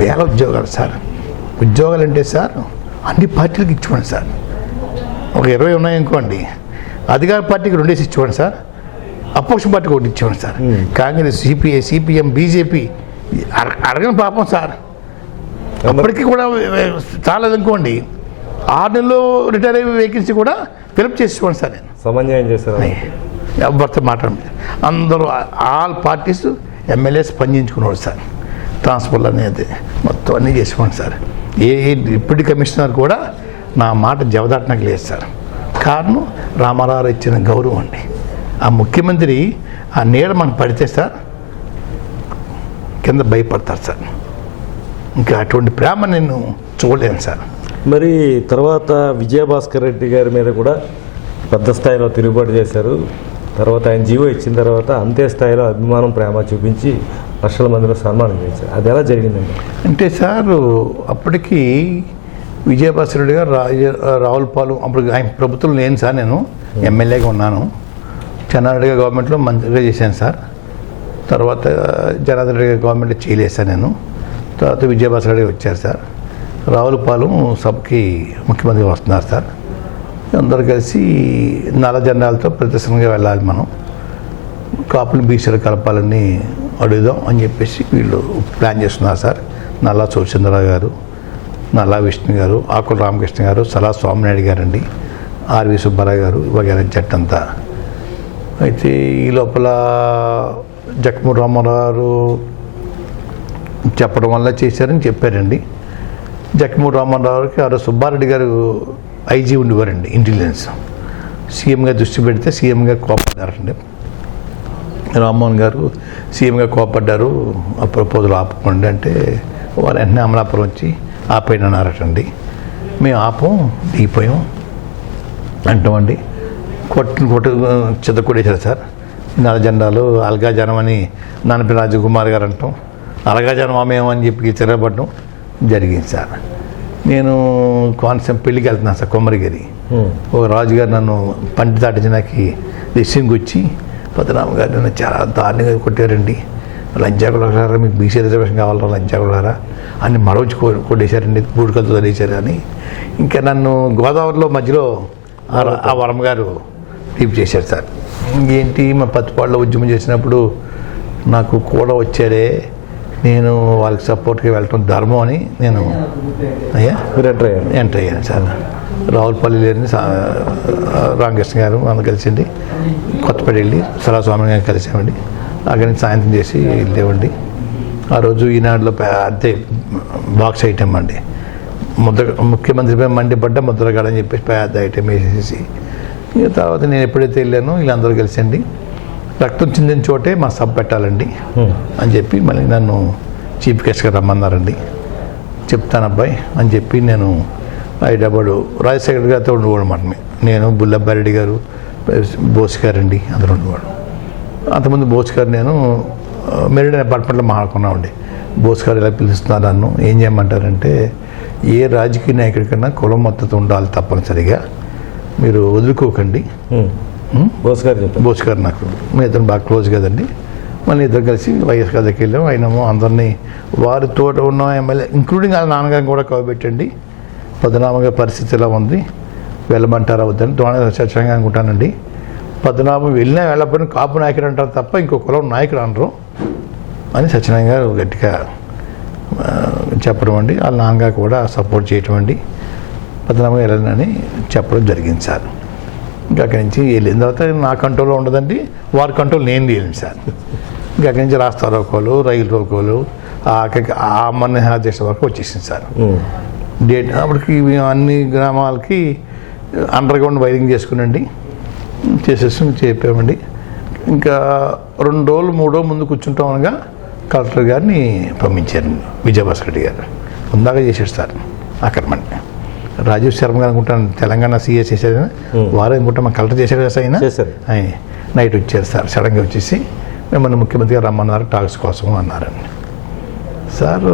వేల ఉద్యోగాలు సార్. ఉద్యోగాలు అంటే సార్ అన్ని పార్టీలకు ఇచ్చివ్వండి సార్. ఒక 20 ఉన్నాయనుకోండి, అధికార పార్టీకి 2 ఇచ్చివ్వండి సార్, అపోజిష పార్టీకి 1 ఇచ్చివ్వండి sir. Congress, CPI, CPM, BJP అడగని పాపం సార్. అప్పటికి కూడా చాలదనుకోండి, 6 నెలల్లో రిటైర్ అయ్యే వేకెన్సీ కూడా ఫిలప్ చేసుకోండి సార్. నేను సమన్వయం చేశారు. ఎవరితో మాట్లాడలేదు, అందరూ ఆల్ పార్టీస్ ఎమ్మెల్యేస్ పనిచేయించుకున్నాడు సార్. ట్రాన్స్ఫర్లు అనేది మొత్తం అన్నీ చేసుకోండి సార్. డిప్యూటీ కమిషనర్ కూడా నా మాట జవదాటనకు లేదు సార్. కారణం రామారావు ఇచ్చిన గౌరవం అండి. ఆ ముఖ్యమంత్రి ఆ నీడ మనకు పడితే సార్ కింద భయపడతారు సార్. ఇంకా అటువంటి ప్రేమ నేను చూడలేను సార్. మరి తర్వాత విజయభాస్కర్ రెడ్డి గారి మీద కూడా పెద్ద స్థాయిలో తిరుగుబాటు చేశారు. తర్వాత ఆయన జీవో ఇచ్చిన తర్వాత అంతే స్థాయిలో అభిమానం, ప్రేమ చూపించి లక్షల మందిలో సన్మానం చేశారు. అది ఎలా జరిగిందండి? అంటే సార్ అప్పటికి విజయభాస్కర్ రెడ్డి గారు రావులపాలెం, అప్పుడు ఆయన ప్రభుత్వం లేను సార్. నేను ఎమ్మెల్యేగా ఉన్నాను. చెన్నారెడ్డి గారి గవర్నమెంట్లో మంత్రిగా చేశాను సార్. తర్వాత జనార్దన్ రెడ్డి గారి గవర్నమెంట్లో చేయలేదు సార్ నేను. తర్వాత విజయభాస్కర్ రెడ్డి వచ్చారు సార్. రావులపాలెం సభకి ముఖ్యమంత్రిగా వస్తున్నారు సార్. అందరూ కలిసి నల్ల జెండాలతో ప్రదర్శనగా వెళ్ళాలి, మనం కాపులు బీసీలు కలపాలని అడుగుదాం అని చెప్పేసి వీళ్ళు ప్లాన్ చేస్తున్నారు సార్. నల్లా సోమచంద్రరావు గారు, నల్లా విష్ణు గారు, ఆకుల రామకృష్ణ గారు, సలా స్వామినాయుడు గారు అండి, ఆర్వి సుబ్బారావు గారు వగైరా జట్టంతా. అయితే ఈ లోపల జగన్మోహన్ రామారావు గారు చెప్పడం వల్ల చేశారని చెప్పారండి. జగన్మోహన్ రామారావు గారికి ఆ సుబ్బారెడ్డి గారు ఐజీ ఉండేవారండి, ఇంటెలిజెన్స్. సీఎంగా దృష్టి పెడితే సీఎంగా కోపడ్డారండి. రామ్మోహన్ గారు సీఎంగా కోపడ్డారు, ఆ ప్రపోజల్ ఆపుకోండి అంటే వాళ్ళు వెంటనే అమలాపురం వచ్చి ఆపేయనన్నారటండి. మేము ఆపం, దిగిపోయాం అంటామండి. కొట్టు చెదకొడేశారు సార్. నల్ల జెండాలు అల్గా జనం అని నానపి రాజకుమార్ గారు అంటాం, అలగా జనం ఆమెమని చెప్పి తిరగబడడం జరిగింది సార్. నేను కాన్సెప్ట్ పెళ్ళికి వెళ్తున్నాను సార్ కొమ్మరిగిరి. ఒక రాజుగారు నన్ను పంటి దాటించడానికి రిసీవింగ్కి వచ్చి, పద్మనాభం గారు నన్ను చాలా దారుణంగా కొట్టారండి, లంచాకులారా, మీకు బీసీ రిజర్వేషన్ కావాలరా లంచాకులారా అని మరొచ్చి కొట్టేశారండి, బూడికలతో తొలేశారు అని. ఇంకా నన్ను గోదావరిలో మధ్యలో ఆ వరమ గారు టీప్ చేశారు సార్. ఇంకేంటి మా పత్తిపాడులో ఉద్యమం చేసినప్పుడు నాకు కూడా వచ్చారే, నేను వాళ్ళకి సపోర్ట్గా వెళ్ళటం ధర్మం అని నేను ఎంటర్ అయ్యాను సార్. రావులపల్లి లేని రామకృష్ణ గారు అందరూ కలిసిండి కొత్తపేట వెళ్ళి సలాస్వామి గారు కలిసామండి. అక్కడి నుంచి సాయంత్రం చేసి వెళ్ళేవండి. ఆ రోజు ఈనాడులో అంతే బాక్స్ ఐటమ్ అండి, ముఖ్యమంత్రిపై మండిపడ్డ ముద్రగాడ అని చెప్పేసి పెద్ద ఐటమ్ వేసేసి, ఇక తర్వాత నేను ఎప్పుడైతే వెళ్ళానో వీళ్ళందరూ కలిసండి రక్తం చెందిన చోటే మా సభ పెట్టాలండి అని చెప్పి మళ్ళీ నన్ను చీఫ్ గెస్ట్గా రమ్మన్నారండి. చెప్తాను అబ్బాయి అని చెప్పి నేను హైదరాబాదు రాజశేఖర్ గారితో ఉండేవాడు అన్నమాట. నేను బుల్లబ్బారెడ్డి గారు, బోస్ గారండి అందరూ ఉండేవాడు. అంతకుముందు బోస్ గారు నేను మెరిడియన్ అపార్ట్మెంట్లో మాట్లాడుకున్నామండి. బోస్ గారు ఇలా పిలుస్తున్నారు నన్ను, ఏం చేయమంటారంటే ఏ రాజకీయ నాయకుడికన్నా కులం మద్దతు ఉండాలి తప్పనిసరిగా, మీరు వదులుకోకండి. బోస్ గారు నాకు మీ ఇద్దరు బాగా క్లోజ్ కదండి. మళ్ళీ ఇద్దరు కలిసి వైఎస్ దగ్గరికి వెళ్ళాము. అయినాము అందరినీ వారి తోట ఉన్న ఎమ్మెల్యే ఇంక్లూడింగ్ వాళ్ళ నాన్నగారిని కూడా కవబెట్టండి. పద్మనాభంగా పరిస్థితి ఎలా ఉంది, వెళ్ళమంటారా వద్దని స్వచ్ఛంగా అనుకుంటానండి. పద్మనాభం వెళ్ళినా వెళ్ళకపోయినా కాపు నాయకుడు అంటారు తప్ప ఇంకో కులం నాయకుడు అనరు అని సత్యనారాయణ గారు గట్టిగా చెప్పడం అండి. వాళ్ళ నాన్నగారు కూడా సపోర్ట్ చేయటం అండి. పద్మనాభం వెళ్ళనని చెప్పడం జరిగింది సార్. ఇంకా అక్కడి నుంచి వెళ్ళిన తర్వాత నా కంట్రోల్లో ఉండదండి, వారి కంట్రోల్ నేను వెళ్ళింది సార్. ఇంకా అక్కడి నుంచి రాస్తా రోకోలు, రైలు రోకోలు, ఆ మన్య దేశం వరకు వచ్చేసింది సార్. డేట్ అప్పటికి అన్ని గ్రామాలకి అండర్ గ్రౌండ్ వైరింగ్ చేసుకునండి చేసేసి చెప్పామండి. ఇంకా 2 రోజులు 3 రోజులు ముందు కూర్చుంటాం అనగా కలెక్టర్ గారిని పంపించారు విజయభాస్కర్ రెడ్డి గారు. ముందాక చేశాడు సార్ అక్కడ మన రాజీవ్ శర్మ గారు అనుకుంటాను తెలంగాణ సీఏ చేశారు, వారు అనుకుంటా మా కలెక్టర్ చేశారు కదా ఆయన. నైట్ వచ్చారు సార్, సడన్గా వచ్చేసి మిమ్మల్ని ముఖ్యమంత్రి గారు రమ్మన్నారు టాక్స్ కోసం అన్నారండి. సార్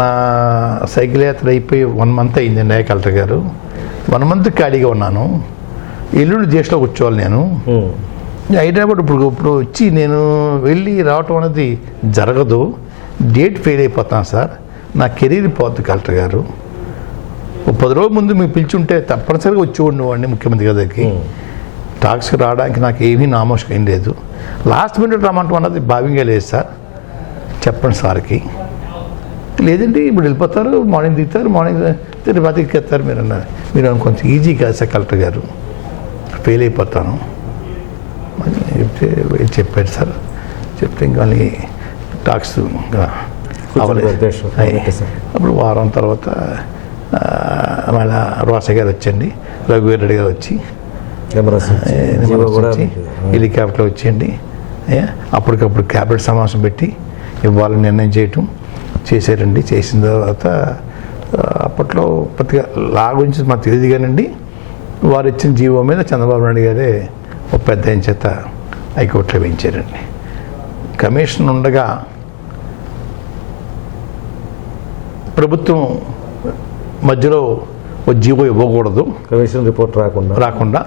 నా సైకిల్ యాత్ర అయిపోయి 1 మంత్ అయిందండి. కలెక్టర్ గారు 1 మంత్ ఖాళీగా ఉన్నాను, ఎల్లుండి దేశంలో కూర్చోవాలి నేను. హైదరాబాద్ ఇప్పుడు వచ్చి నేను వెళ్ళి రావటం అనేది జరగదు. డేట్ ఫెయిల్ అయిపోతాను సార్, నా కెరీర్ పోద్ది కలెక్టర్ గారు. ఓ 10 రోజుల ముందు మీకు పిలిచుంటే తప్పనిసరిగా వచ్చి ఉండేవాడిని ముఖ్యమంత్రి గారి దగ్గరికి. టాక్స్కి రావడానికి నాకు ఏమీ నామోషం ఏం లేదు. లాస్ట్ మినిట్ రమ్మంటాం అన్నది భావ్యంగా లేదు సార్, చెప్పండి సార్కి. లేదండి ఇప్పుడు వెళ్ళిపోతారు, మార్నింగ్ దిగుతారు, మార్నింగ్ తిరుపతికి ఎక్కేస్తారు మీరు అన్నారు. మీరు కొంచెం ఈజీ కాదు సార్ కలెక్టర్ గారు, ఫెయిల్ అయిపోతాను అని చెప్తే చెప్పాడు సార్. చెప్తే ఇంకా టాక్స్ అప్పుడు వారం తర్వాత మళ్ళా రోసయ్య గారు వచ్చండి, రఘువీర్ రెడ్డి గారు వచ్చి హెలికాప్టర్ వచ్చేయండి, అప్పటికప్పుడు క్యాబినెట్ సమావేశం పెట్టి ఇవ్వాలని నిర్ణయం చేయటం చేశారండి. చేసిన తర్వాత అప్పట్లో ప్రతిగా లా గురించి మాకు తెలియదు కానండి, వారు ఇచ్చిన జీవో మీద చంద్రబాబు నాయుడు గారే ఒక పెద్ద ఆయన చేత హైకోర్టులో వేయించారండి. కమిషన్ ఉండగా ప్రభుత్వం మధ్యలో ఒక జీవో ఇవ్వకూడదు, కమిషన్ రిపోర్ట్ రాకుండా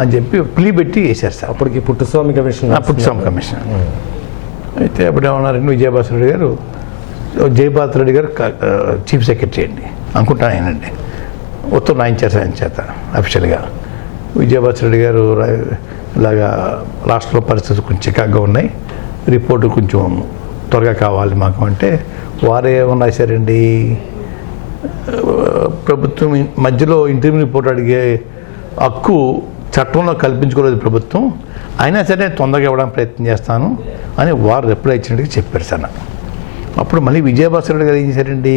అని చెప్పి ప్లీ పెట్టి వేశారు సార్. అప్పటికి పుట్టుస్వామి కమిషన్ అయితే అప్పుడు ఏమన్నారండి, విజయభాస్కర్ రెడ్డి గారు, జయపాల్ రెడ్డి గారు చీఫ్ సెక్రటరీ అండి అనుకుంటాను ఆయనండి, ఉత్తరం రాయించారు ఆయన చేత అఫీషియల్గా. విజయభాస్కర్ రెడ్డి గారు ఇలాగా రాష్ట్రంలో పరిస్థితులు కొంచెం చికాగ్గా ఉన్నాయి, రిపోర్టు కొంచెం త్వరగా కావాలి మాకు అంటే, వారు ఏమన్నా రాశారండి, ప్రభుత్వం మధ్యలో ఇంటర్వ్యూ రిపోర్ట్ అడిగే హక్కు చట్టంలో కల్పించుకోలేదు ప్రభుత్వం, అయినా సరే తొందరగా ఇవ్వడానికి ప్రయత్నం చేస్తాను అని వారు రిప్లై ఇచ్చినట్టుగా చెప్పారు సార్ నాకు. అప్పుడు మళ్ళీ విజయభాస్కర్ రెడ్డి గారు ఏం చేశారండి,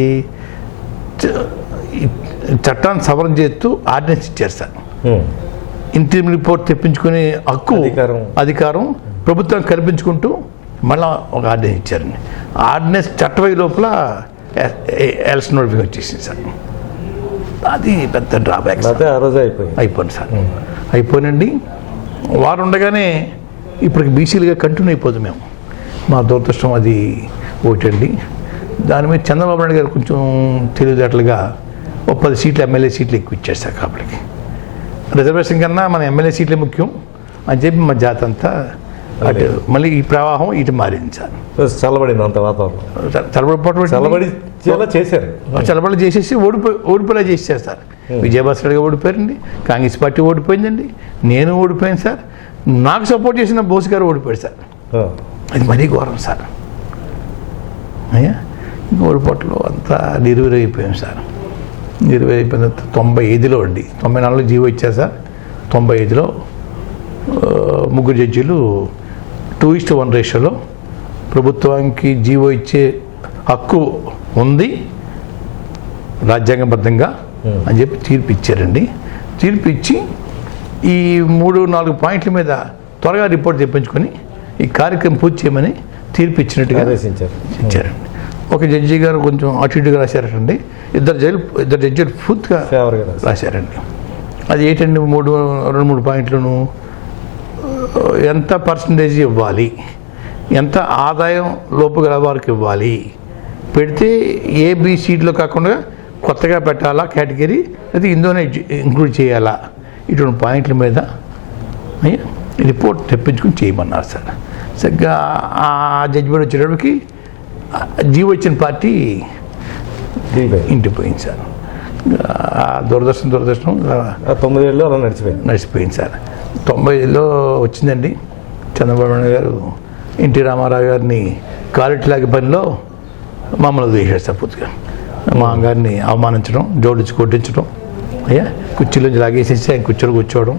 చట్టాన్ని సవరణ చేస్తూ ఆర్డినెన్స్ ఇచ్చారు సార్. ఇంటర్వ్యూ రిపోర్ట్ తెప్పించుకునే హక్కు అధికారం ప్రభుత్వం కల్పించుకుంటూ మళ్ళీ ఒక ఆర్డినెన్స్ ఇచ్చారండి. ఆర్డినెన్స్ చట్టవై లోపల ఎల్స్ నోటిఫికేషన్ వచ్చేసింది సార్. అది పెద్ద డ్రాబ్యాక్ అయిపోయింది సార్. అయిపోయినండి వారు ఉండగానే ఇప్పటికి బీసీలుగా కంటిన్యూ అయిపోదు మేము. మా దురదృష్టం అది ఒకటండి. దాని మీద చంద్రబాబు నాయుడు గారు కొంచెం తెలివితేటలుగా ఒక 10 సీట్లు ఎమ్మెల్యే సీట్లు ఎక్కువ ఇచ్చారు సార్. కాబట్టి రిజర్వేషన్ కన్నా మన ఎమ్మెల్యే సీట్లే ముఖ్యం అని చెప్పి మా జాతి అంతా అటు మళ్ళీ ఈ ప్రవాహం ఇటు మారింది సార్. చల్లబడింది అంత వాతావరణం, చల్లబడి చేసేసి ఓడిపోయేలా చేశారు సార్. విజయభాస్కర్ గారు ఓడిపోయారండి, కాంగ్రెస్ పార్టీ ఓడిపోయిందండి, నేను ఓడిపోయాను సార్, నాకు సపోర్ట్ చేసిన బోస్ గారు ఓడిపోయాడు సార్. అది మరీ ఘోరం సార్. అయ్యా ఓడిపోట్లో అంతా నిర్వీరైపోయాం సార్. నిర్వీరైపోయిన 95లో అండి, 94లో జీవో ఇచ్చారు సార్. 95లో 3 జడ్జీలు 2:1 రేషియోలో ప్రభుత్వానికి జీవో ఇచ్చే హక్కు ఉంది రాజ్యాంగబద్ధంగా అని చెప్పి తీర్పు ఇచ్చారండి. తీర్పు ఇచ్చి ఈ 3-4 పాయింట్ల మీద త్వరగా రిపోర్ట్ తెప్పించుకొని ఈ కార్యక్రమం పూర్తి చేయమని తీర్పు ఇచ్చినట్టుగా ఇచ్చారండి. ఒక జడ్జి గారు కొంచెం అటు ఇటుగా రాశారండి, ఇద్దరు జడ్జిలు పూర్తిగా రాశారండి. అది ఏంటండి, 2-3 పాయింట్లను ఎంత పర్సంటేజ్ ఇవ్వాలి, ఎంత ఆదాయం లోపు గల వారికి ఇవ్వాలి, పెడితే ఏబీ సీట్లో కాకుండా కొత్తగా పెట్టాలా కేటగిరీ, అయితే ఇందులోనే ఇంక్లూడ్ చేయాలా, ఇటువంటి పాయింట్ల మీద రిపోర్ట్ తెప్పించుకుని చేయమన్నారు సార్. సరిగ్గా ఆ జడ్జిమెంట్ వచ్చేటప్పటికి జీవో ఇచ్చిన పార్టీ ఇంటికి పోయింది సార్. దురదృష్టం 9 అలా నడిచిపోయింది సార్. 90లో వచ్చిందండి. చంద్రబాబు నాయుడు గారు ఎన్టీ రామారావు గారిని కాలిట్లాగే పనిలో మమ్మల్ని వేసాడు సార్. పూర్తిగా మా గారిని అవమానించడం, జోడించి కొట్టించడం, అయ్యా కుర్చీలోంచి లాగేసేసి ఆయన కుర్చీలో కూర్చోవడం,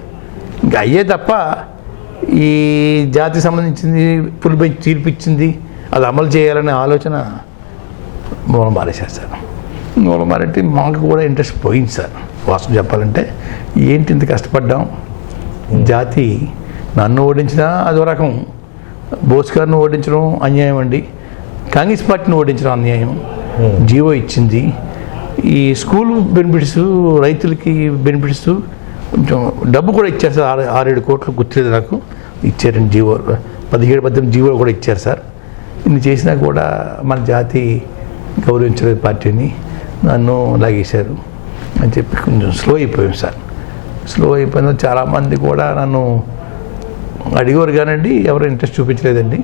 ఇంకా అయ్యే తప్ప ఈ జాతికి సంబంధించింది ఫుల్ బెంచ్ తీర్పిచ్చింది అది అమలు చేయాలనే ఆలోచన మూలం మారేశారు సార్. మూలం మారంటే మాకు కూడా ఇంట్రెస్ట్ పోయింది సార్. వాస్తవం చెప్పాలంటే ఏంటి ఇంత కష్టపడ్డాం, జాతి నన్ను ఓడించినా అదో రకం, బోస్ గారిని ఓడించడం అన్యాయం అండి, కాంగ్రెస్ పార్టీని ఓడించడం అన్యాయం. జీవో ఇచ్చింది, ఈ స్కూల్ బెనిఫిట్స్, రైతులకి బెనిఫిట్స్, కొంచెం డబ్బు కూడా ఇచ్చారు సార్. 6-7 కోట్లు గుర్తులేదు నాకు, ఇచ్చారండి. జీవో 17-18 జీవో కూడా ఇచ్చారు సార్. ఇన్ని చేసినా కూడా మన జాతి గౌరవించలేదు పార్టీని, నన్ను లాగేశారు అని చెప్పి కొంచెం స్లో అయిపోయాం సార్. స్లో అయిపోయిన చాలామంది కూడా నన్ను అడిగేవారు కానండి, ఎవరు ఇంట్రెస్ట్ చూపించలేదండి.